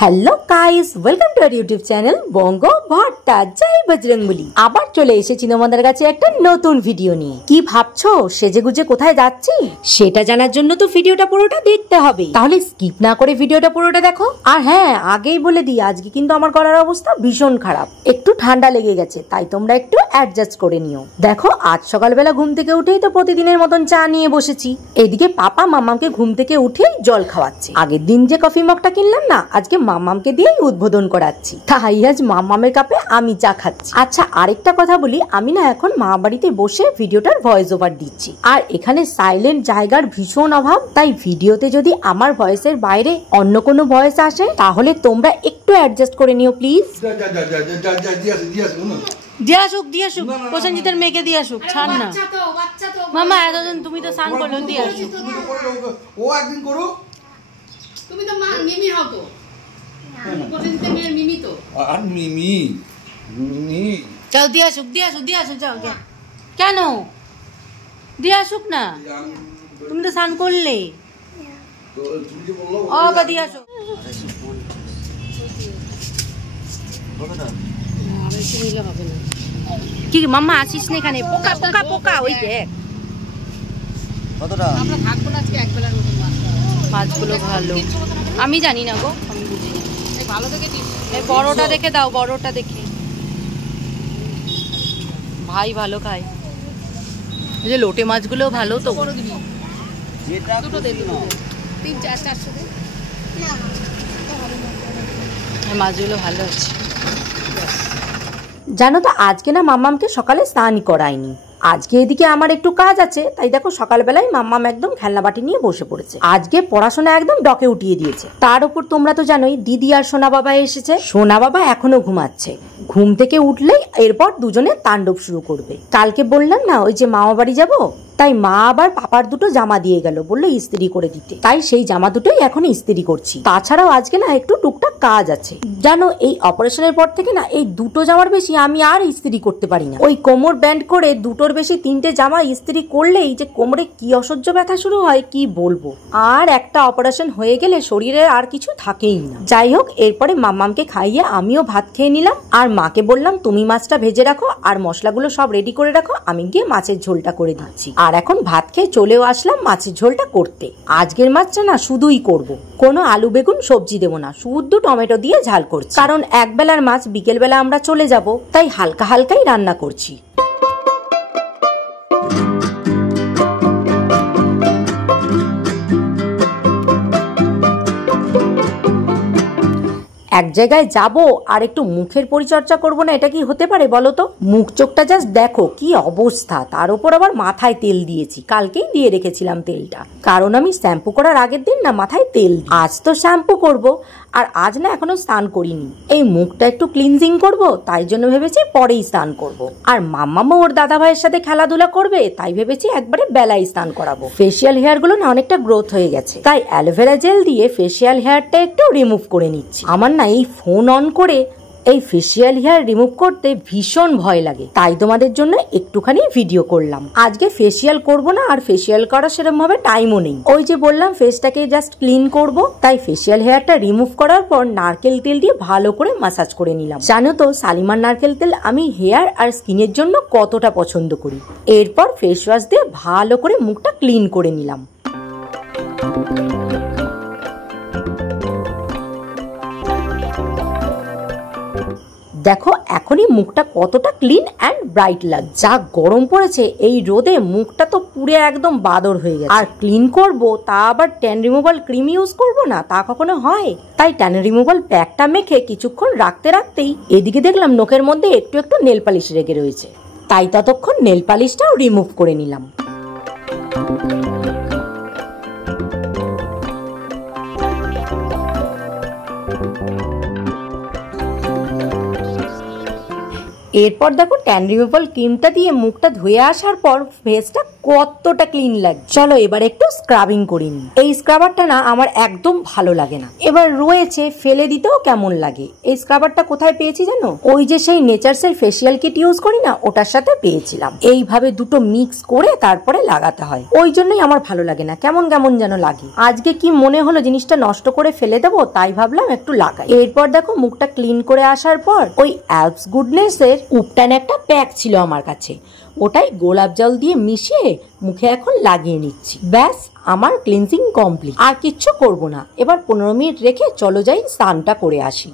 Hello guys, welcome to our YouTube channel বঙ্গ ভট্টা জয় বজরংবলী। আবার চলে এসেছি তোমাদের কাছে একটা নতুন ভিডিও নিয়ে। কি ভাবছো সেজেগুজে কোথায় যাচ্ছি সেটা জানার জন্য তো ভিডিওটা পুরোটা দেখতে হবে, তাহলে স্কিপ না করে ভিডিওটা পুরোটা দেখো। আর হ্যাঁ, আগেই বলে দিই আজকে কিন্তু আমার গলার অবস্থা ভীষণ খারাপ, একটু ঠান্ডা লেগে গেছে, তাই তোমরা একটু অ্যাডজাস্ট করে নিও। দেখো আজ সকালবেলা ঘুম থেকে উঠেই তো প্রতিদিনের মতন চা নিয়ে বসেছি। এদিকে পাপা মামাকে ঘুম থেকে উঠেই জল খাওয়াচ্ছে। আগের দিন যে কফি মগটা কিনলাম না, আজকে মামামকে দিয়েই উদ্বোধন করাচ্ছি, তাই আজ মামামের কাপে আমি চা খাচ্ছি। আচ্ছা, আরেকটা কথা বলি, আমি না এখন মা বাড়িতে বসে ভিডিওটার ভয়েস ওভার দিচ্ছি, আর এখানে সাইলেন্ট জায়গার ভীষণ অভাব, তাই ভিডিওতে যদি আমার ভয়েসের বাইরে অন্য কোনো ভয়েস আসে তাহলে তোমরা একটু অ্যাডজাস্ট করে নিও প্লিজ। দিয়ে আসুক প্রসেনজিতের মেয়েকে দিয়ে আসুক, ছাড় না মামা, এতদিন তুমি তো স্নান করলো, দিয়ে আসুক। ও একদিন করুক, তুমি তো মা মিমি হও তো, প্রসেনজিতের মেয়ের মিমি তো। আর মিমি যাও দিয়ে আসুক, যাও। কেন দিয়ে আসুক না, তুমি তো স্নান করলে। ও বা দিয়ে আসুক। কি মাম্মা আসিস না এখানে, পোকা ওই দেখ। আমরা থাকবো না আজকে একবেলার মতো মাছগুলো ভালো, আমি জানি না গো, আমি বুঝি না। এই ভালো দেখেছিস, এই বড়টা দেখে দাও, বড়টা দেখে। ভাই ভালো খায়, এই যে লোটে মাছগুলো ভালো তো। বড় দিবি, দুটো দে, তিন চারশো দে। মাছগুলো ভালো আছে। জানো তো আজকে না মাম্মামকে সকালে স্নানই করায়নি। আজকে এদিকে আমার একটু কাজ আছে, তাই দেখো সকালবেলায় মাম্মাম একদম খেলনা বাটি নিয়ে বসে পড়েছে। আজকে পড়াশোনা একদম ডকে উঠিয়ে দিয়েছে। তার উপর তোমরা তো জানোই দিদি আর সোনা বাবা এসেছে। সোনা বাবা এখনো ঘুমাচ্ছে, ঘুম থেকে উঠলেই এরপর দুজনে তাণ্ডব শুরু করবে। কালকে বললাম না ওই যে মামা বাড়ি যাবো, তাই মা আবার পাপার দুটো জামা দিয়ে গেল, বললো ইস্ত্রি করে দিতে, তাই সেই জামা দুটোই এখন ইস্ত্রি করছি। তাছাড়াও আজকে না একটু টুকটাক কাজ আছে। জানো এই অপারেশনের পর থেকে না এই দুটো জামার বেশি আমি আর ইস্ত্রি করতে পারি না। ওই কোমর ব্যান্ড করে দুটোর বেশি তিনটে জামা ইস্ত্রি করলেই যে কোমরে কি অসহ্য ব্যথা শুরু হয় কি বলবো। আর একটা অপারেশন হয়ে গেলে শরীরে আর কিছু থাকেই না। যাই হোক, এরপরে মাম্মামকে খাইয়ে আমিও ভাত খেয়ে নিলাম, আর মাকে বললাম তুমি মাছটা ভেজে রাখো আর মশলাগুলো সব রেডি করে রাখো, আমি গিয়ে মাছের ঝোলটা করে দিচ্ছি। আর এখন ভাত খেয়ে চলেও আসলাম মাছের ঝোলটা করতে। আজকের মাছটা না শুধুই করব, কোনো আলু বেগুন সবজি দেবো না, শুধু টমেটো দিয়ে ঝাল করছি, কারণ একবেলার মাছ বিকেলবেলা আমরা চলে যাব, তাই হালকা হালকাই রান্না করছি। এক জায়গায় যাব আর একটু মুখের পরিচর্যা করব না, এটা কি হতে পারে বলো তো? মুখ চোখটা জাস্ট দেখো কি অবস্থা, তার উপর আবার মাথায় তেল দিয়েছি। কালকেই দিয়ে রেখেছিলাম তেলটা, কারণ আমি শ্যাম্পু করার আগের দিন না মাথায় তেল দিই। আজ তো শ্যাম্পু করব, আর আজ না এখনো স্নান করিনি। এই মুখটা একটু ক্লিনজিং করব, তাই জন্য ভেবেছি পরেই স্নান করব। আর মাম্মামা ওর দাদা ভাইয়ের সাথে খেলাধুলা করবে, তাই ভেবেছি একবারে বেলায় স্নান করাবো। ফেসিয়াল হেয়ার গুলো না অনেকটা গ্রোথ হয়ে গেছে, তাই অ্যালোভেরা জেল দিয়ে ফেসিয়াল হেয়ারটা একটু রিমুভ করে নিচ্ছি। আমার না এই ফোন অন করে এই ফেসিয়াল হেয়ার রিমুভ করতে ভীষণ ভয় লাগে, তাই তোমাদের জন্য একটুখানি ভিডিও করলাম। আজকে ফেসিয়াল করব না, আর ফেসিয়াল করার সেরকম ভাবে টাইমও নেই। ওই যে বললাম ফেসটাকে জাস্ট ক্লিন করব, তাই ফেসিয়াল হেয়ারটা রিমুভ করার পর নারকেল তেল দিয়ে ভালো করে মাসাজ করে নিলাম। জানো তো শালিমার নারকেল তেল আমি হেয়ার আর স্কিনের জন্য কতটা পছন্দ করি। এরপর ফেস ওয়াশ দিয়ে ভালো করে মুখটা ক্লিন করে নিলাম। দেখো এখনই মুখটা কতটা ক্লিন অ্যান্ড ব্রাইট লাগছে। যা গরম পড়েছে এই রোদে মুখটা তো পুরো একদম বাদর হয়ে গেছে। আর ক্লিন করব তা আবার ট্যান রিমুভাল ক্রিম ইউজ করব না, তা কখনো হয়? তাই ট্যান রিমুভাল প্যাকটা মেখে কিছুক্ষণ রাখতেই এদিকে দেখলাম নখের মধ্যে একটু একটু নেল পালিশ রেগে রয়েছে, তাই ততক্ষণ নেল পালিশটাও রিমুভ করে নিলাম। এরপর দেখো ট্যান রিমুভাল ক্রিমটা দিয়ে মুখটা ধুয়ে আসার পর ফেসটা কতটা ক্লিন লাগে। চলো এবার একটু স্ক্রাবিং করি নি। এই স্ক্রাবারটা না আমার একদম ভালো লাগে না। এবার রয়েছে ফেলে দিতেও কেমন লাগে। এই স্ক্রাবারটা কোথায় পেয়েছি জানো? ওই যে সেই নেচারসের ফেসিয়াল কিট ইউজ করি না, ওটার সাথে পেয়েছিলাম। এইভাবে দুটো মিক্স করে তারপরে লাগাতে হয়, ওই জন্যই আমার ভালো লাগে না, কেমন কেমন যেন লাগে। আজকে কি মনে হলো জিনিসটা নষ্ট করে ফেলে দেবো, তাই ভাবলাম একটু লাগাই। এরপর দেখো মুখটা ক্লিন করে আসার পর ওই অ্যালপস গুডনেস এর উপটান একটা প্যাক ছিল আমার কাছে, ওটাই গোলাপ জল দিয়ে মিশিয়ে মুখে এখন লাগিয়ে নিচ্ছি। ব্যাস আমার ক্লিনজিং কমপ্লিট, আর কিচ্ছু করব না। এবার 15 মিনিট রেখে চলো যাই স্নানটা করে আসি।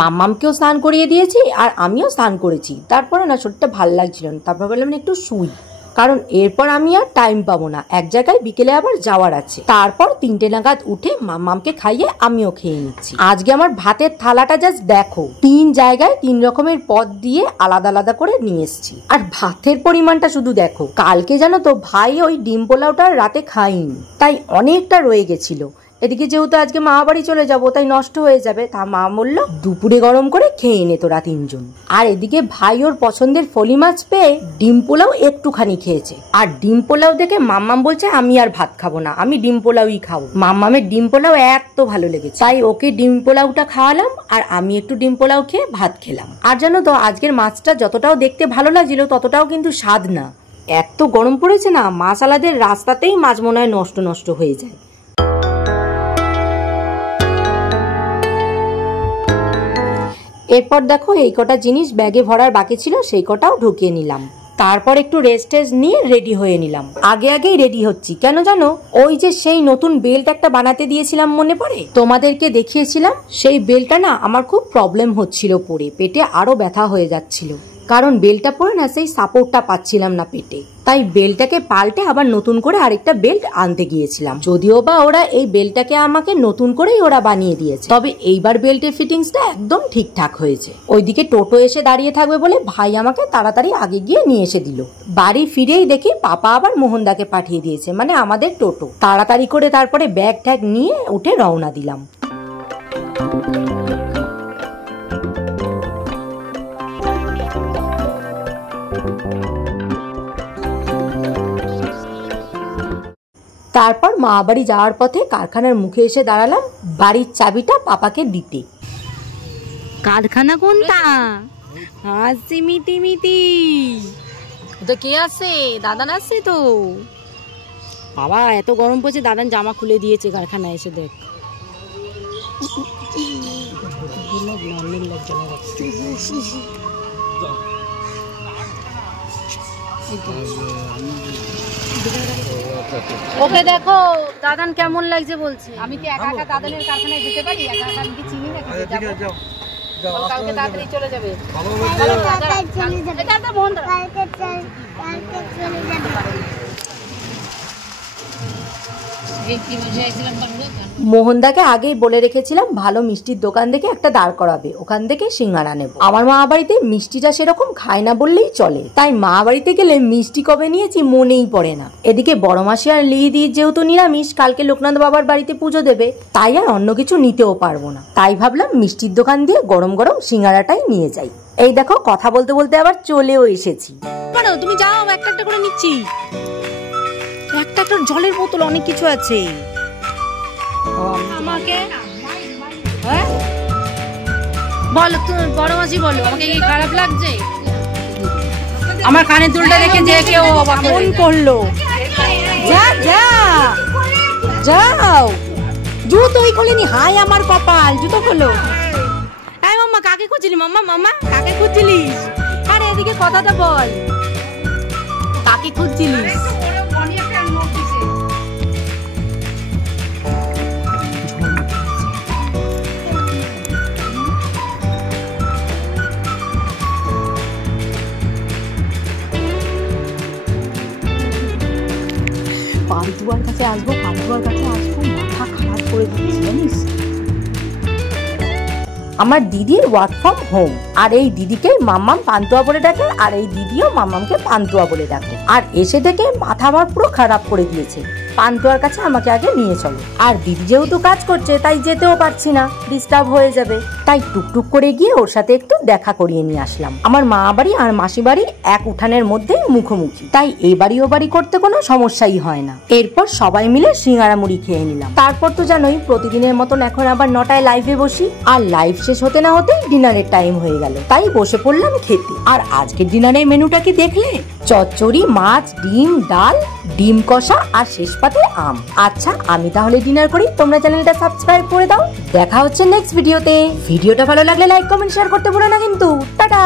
মাম্মামকেও স্নান করিয়ে দিয়েছি আর আমিও স্নান করেছি। তারপরে না শরীরটা ভালো লাগছিল না, তারপর বললাম একটু শুই, কারণ এরপর আমি আর টাইম পাবো না, এক জায়গায় বিকেলে আবার যাওয়ার আছে। তারপর 3টে নাগাদ উঠে মাম্মামকে খাইয়ে আমিও খেয়ে নিচ্ছি। আজকে আমার ভাতের থালাটা জাস্ট দেখো, 3 জায়গায় 3 রকমের পদ দিয়ে আলাদা আলাদা করে নিয়ে এসেছি। আর ভাতের পরিমাণটা শুধু দেখো, কালকে জানো তো ভাই ওই ডিম পোলাওটা রাতে খাইনি, তাই অনেকটা রয়ে গেছিল। এদিকে যেহেতু আজকে মা বাড়ি চলে যাবো, তাই নষ্ট হয়ে যাবে, তা মা বললো দুপুরে গরম করে খেয়ে নে তোরা 3 জন। আর এদিকে ভাই ওর পছন্দের ফলি মাছ পেয়ে ডিম পোলাও একটুখানি খেয়েছে। আর ডিম পোলাও দেখে মাম্মাম বলছে আমি আর ভাত খাবো না, আমি ডিম পোলাওই খাবো। মাম্মামের ডিম পোলাও এত ভালো লেগেছে, তাই ওকে ডিম পোলাওটা খাওয়ালাম আর আমি একটু ডিম পোলাও খেয়ে ভাত খেলাম। আর জানো তো আজকের মাছটা যতটাও দেখতে ভালো লাগছিল, ততটাও কিন্তু স্বাদ না। এত গরম পড়েছে না, মাছ আলাদের রাস্তাতেই মাছ মনে হয় নষ্ট নষ্ট হয়ে যায়। এরপর দেখো এই কটা জিনিস ব্যাগে ভরার বাকি ছিল, সেই কটাও ঢুকিয়ে নিলাম। তারপর একটু রেস্ট নিয়ে রেডি হয়ে নিলাম। আগেই রেডি হচ্ছি কেন জানো? ওই যে সেই নতুন বেল্ট একটা বানাতে দিয়েছিলাম, মনে পড়ে? তোমাদেরকে দেখিয়েছিলাম। সেই বেল্টটা না আমার খুব প্রবলেম হচ্ছিল পরে, পেটে আরো ব্যথা হয়ে যাচ্ছিল, কারণ বেল্টটা পরে না সেই সাপোর্টটা পাচ্ছিলাম না পেটে। তাই বেল্টটাকে পাল্টে আবার নতুন করে আরেকটা বেল্ট আনতে গিয়েছিলাম। যদিও বা ওরা এই বেল্টটাকে আমাকে নতুন করেই ওরা বানিয়ে দিয়েছে, তবে এইবার বেল্টের ফিটিংসটা একদম ঠিকঠাক হয়েছে। ওইদিকে টোটো এসে দাঁড়িয়ে থাকবে বলে ভাই আমাকে তাড়াতাড়ি আগে গিয়ে নিয়ে এসে দিল। বাড়ি ফিরেই দেখি পাপা আবার মোহনদাকে পাঠিয়ে দিয়েছে, মানে আমাদের টোটো। তাড়াতাড়ি করে তারপরে ব্যাগ ট্যাগ নিয়ে উঠে রওনা দিলাম। তারপর মা বাড়ি যাওয়ার পথে কারখানার মুখে এসে দাঁড়ালাম বাড়ির চাবিটা পাপাকে দিতে। কারখানা কোনটা? হাসি মিটি মিটি তো কে আছে? দাদান আসছে তো। বাবা এত গরম পড়ছে, দাদান জামা খুলে দিয়েছে কারখানায় এসে, দেখ। ওকে দেখো দাদান কেমন লাগছে বলছে। আমি কি একা একা দাদানের কারখানায় যেতে পারি? একা একা আমি কি চিনি না? কালকে তাড়াতাড়ি চলে যাবে। মোহনদাকে আগেই বলে রেখেছিলাম ভালো মিষ্টির দোকান দেখে একটা দাঁড় করাবে, ওখান থেকে সিঙ্গারা নেব। আমার মা বাড়িতে মিষ্টিটা সেরকম খায় না বললেই চলে, তাই মা বাড়িতে গেলে মিষ্টি কবে নিয়েছি মনেই পড়ে না। এদিকে বড় মাসি আর লিদির যেহেতু নিরামিষ, কালকে লোকনাথ বাবার বাড়িতে পুজো দেবে, তাই আর অন্য কিছু নিতেও পারবো না। তাই ভাবলাম মিষ্টির দোকান দিয়ে গরম গরম সিঙ্গারাটাই নিয়ে যাই। এই দেখো কথা বলতে বলতে আবার চলেও এসেছি। তুমি যাও, একটা একটা করে নিচ্ছি। একটা একটা জলের বোতল, অনেক কিছু আছে। আমাকে বলো, তুমি বড় মাসি বলো, আমাকে কি খারাপ লাগছে? আমার কানের দুলটা দেখে যে কেউ ফোন করলো। যা যা যাও, জুতোই খোলেনি। হাই আমার কপাল, জুতো খোলো। এই মাম্মা কাকে খুঁজছিলি? মাম্মা মাম্মা কাকে খুঁজছিলিস? আরে এদিকে কথাটা বল, কাকে খুঁজছিলিস? পান্তুয়ার কাছে আসবো, পান্তুয়ার কাছে আসবো, মাথা খারাপ করে দিচ্ছি জানিস। আমার দিদির ওয়ার্ক ফ্রম হোম, আর এই দিদিকে মাম্মাম পান্তুয়া বলে ডাকে, আর এই দিদিও মাম্মামকে পান্তুয়া বলে ডাকে। আর এসে থেকে মাথা আমার পুরো খারাপ করে দিয়েছে। পান্তুয়ার কাছে আমাকে আগে নিয়ে চলো। আর দিদি যেহেতু কাজ করছে, তাই যেতেও পারছি না, ডিস্টার্ব হয়ে যাবে। তাই টুকটুক করে গিয়ে ওর সাথে একটু দেখা করিয়ে নিয়ে আসলাম। আমার মা বাড়ি আর মাসি বাড়ি এক উঠানের মধ্যেই মুখোমুখি, তাই এই বাড়ি ও বাড়ি করতে কোনো সমস্যাই হয় না। এরপর সবাই মিলে সিঙ্গারা মুড়ি খেয়ে নিলাম। তারপর তো জানোই প্রতিদিনের মতন এখন আবার 9টায় লাইভে বসি, আর লাইভ শেষ হতে না হতেই ডিনারের টাইম হয়ে গেল, তাই বসে পড়লাম খেতে। আর আজকের ডিনারের মেনুটা কি দেখলে? চচ্চড়ি, মাছ, ডিম, ডাল, ডিম কষা আর শেষ পাতে আম। আচ্ছা আমি তাহলে ডিনার করি, তোমরা চ্যানেলটা সাবস্ক্রাইব করে দাও। দেখা হচ্ছে নেক্সট ভিডিওতে। ভিডিওটা ভালো লাগলে লাইক কমেন্ট শেয়ার করতে ভুলো না কিন্তু। টাটা।